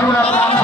Karuna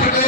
Amen.